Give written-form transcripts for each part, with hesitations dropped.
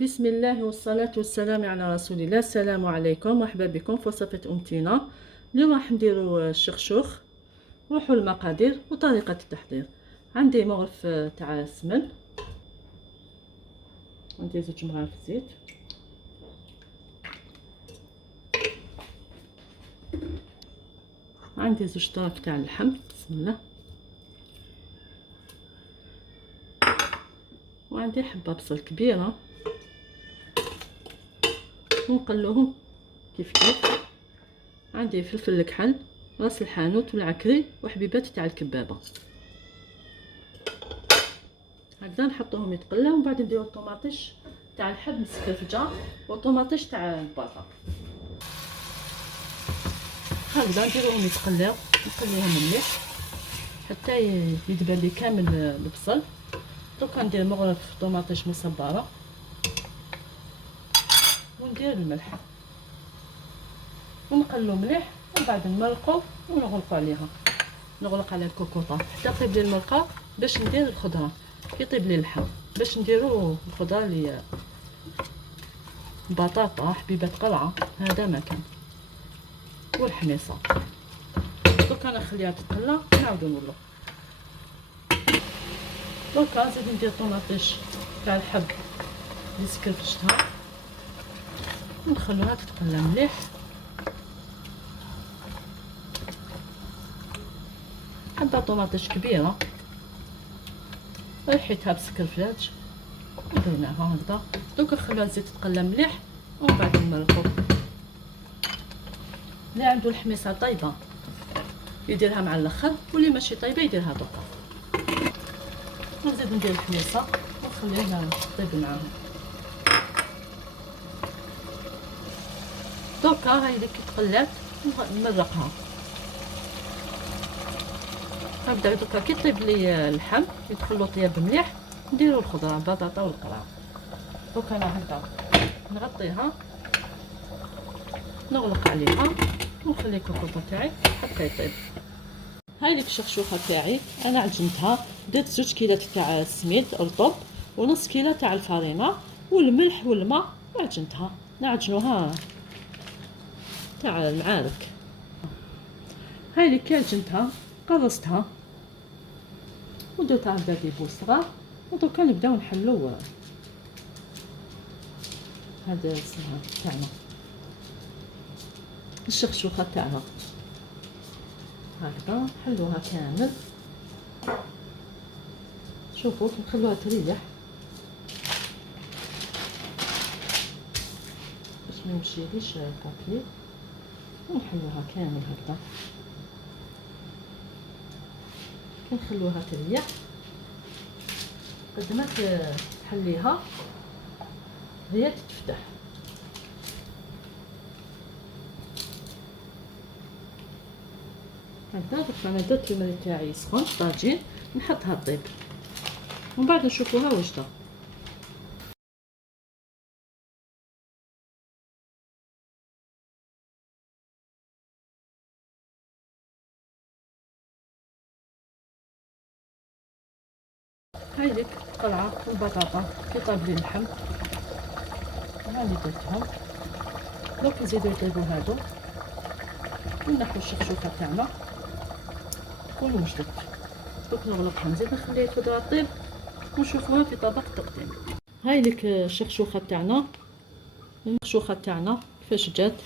بسم الله والصلاة والسلام على رسول الله. السلام عليكم، مرحبا بكم في وصفة أمتنا. اليوم راح نديرو الشخشوخ. نروحو المقادير وطريقة التحضير. عندي مغرف تاع السمن، عندي 2 مغارف زيت، عندي 2 طرف تاع اللحم. بسم الله. وعندي حبة بصل كبيرة ونقلوهم كيف كيف. عندي فلفل الكحل، راس الحانوت والعكري وحبيبات تاع الكبابه. هكذا نحطوهم يتقلاو، ومن بعد نديرو الطوماطيش تاع الحب مسكرفجه والطوماطيش تاع البطاطا. هكذا نديروهم يتقلاو، نقليهم مليح حتى يدبل لي كامل البصل. دوكا ندير مغرف طوماطيش مصبره وندير الملح ونقلو مليح، ومن بعد نمرقو ونغلقو عليها. نغلق على الكوكوطه حتى طيب لي المرقه باش ندير الخضره. كي طيب لي اللحم باش نديرو الخضره لي بطاطا حبيبه قرعه، هذا مكان، والحميصه. دوكا نخليها تتقلى نعاودو نولو. دوكا نزيد ندير طوماطيش تاع الحب اللي سكرفشتها ونخلوها تتقلى مليح. حبه طوماطيش كبيره ريحتها بسكرفلاج درناها هكذا. دوكا نخلوها تزيد تتقلى مليح ومن بعد نمرقو. اللي عنده الحميصه طايبه يديرها مع الاخر، واللي ماشي طايبه يديرها دوكا. نزيد ندير الحميصه ونخليها طيب معاهم. دوكا هاي اللي كي تقلات نمرقها هكذا. دوكا كي طيب لي اللحم يدخلو طياب مليح نديرو الخضره البطاطا والقرع. دوكا انا هكذا نغطيها نغلق عليها ونخلي الكوكوطه تاعي حتى يطيب. هاي ليك الشخشوخه تاعي انا عجنتها. درت 2 كيلات تاع السميد رطب ونص كيلو تاع الفرينه والملح والماء وعجنتها. نعجنوها تاع المعارك. هاي اللي كي عجنتها قرصتها ودرتها هكذا في بول صغار. ودوكا نبداو نحلو هذا السهر تاعنا الشخشوخه تاعنا. هكذا نحلوها كامل. شوفوا كي نخلوها تريح باش ما يمشيليش البابي، ونحلوها كامل هكذا. كي نخلوها تريح قد ما تحليها هي تتفتح. هكذا. دوك انا درت الماء تاعي سخون طاجين نحطها طيب ومن بعد نشوفوها واجده. هاي ديك قلعه البطاطا كي طاب لي اللحم هاني درتهم. دوك نزيدو يطيبو هادو ونحو الشخشوخه تاعنا ونوجدت. دوك نغلقها نزيد نخليها الخضره طيب ونشوفوها في طبق تقديم. هاي لك الشخشوخه تاعنا. الشخشوخه تاعنا كيفاش جات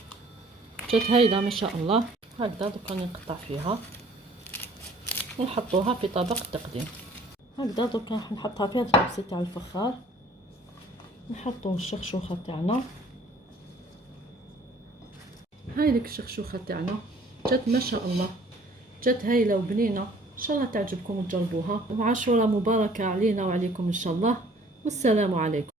هايله ما شاء الله. هكذا دوك راني نقطع فيها ونحطوها في طبق التقديم. هكذا دوك راح نحطها في هذا الطبسي تاع الفخار. نحطو الشخشوخه تاعنا. هاي لك الشخشوخه تاعنا جات ما شاء الله، جات هايله وبنينه. ان شاء الله تعجبكم وتجربوها. وعاشوره مباركه علينا وعليكم ان شاء الله. والسلام عليكم.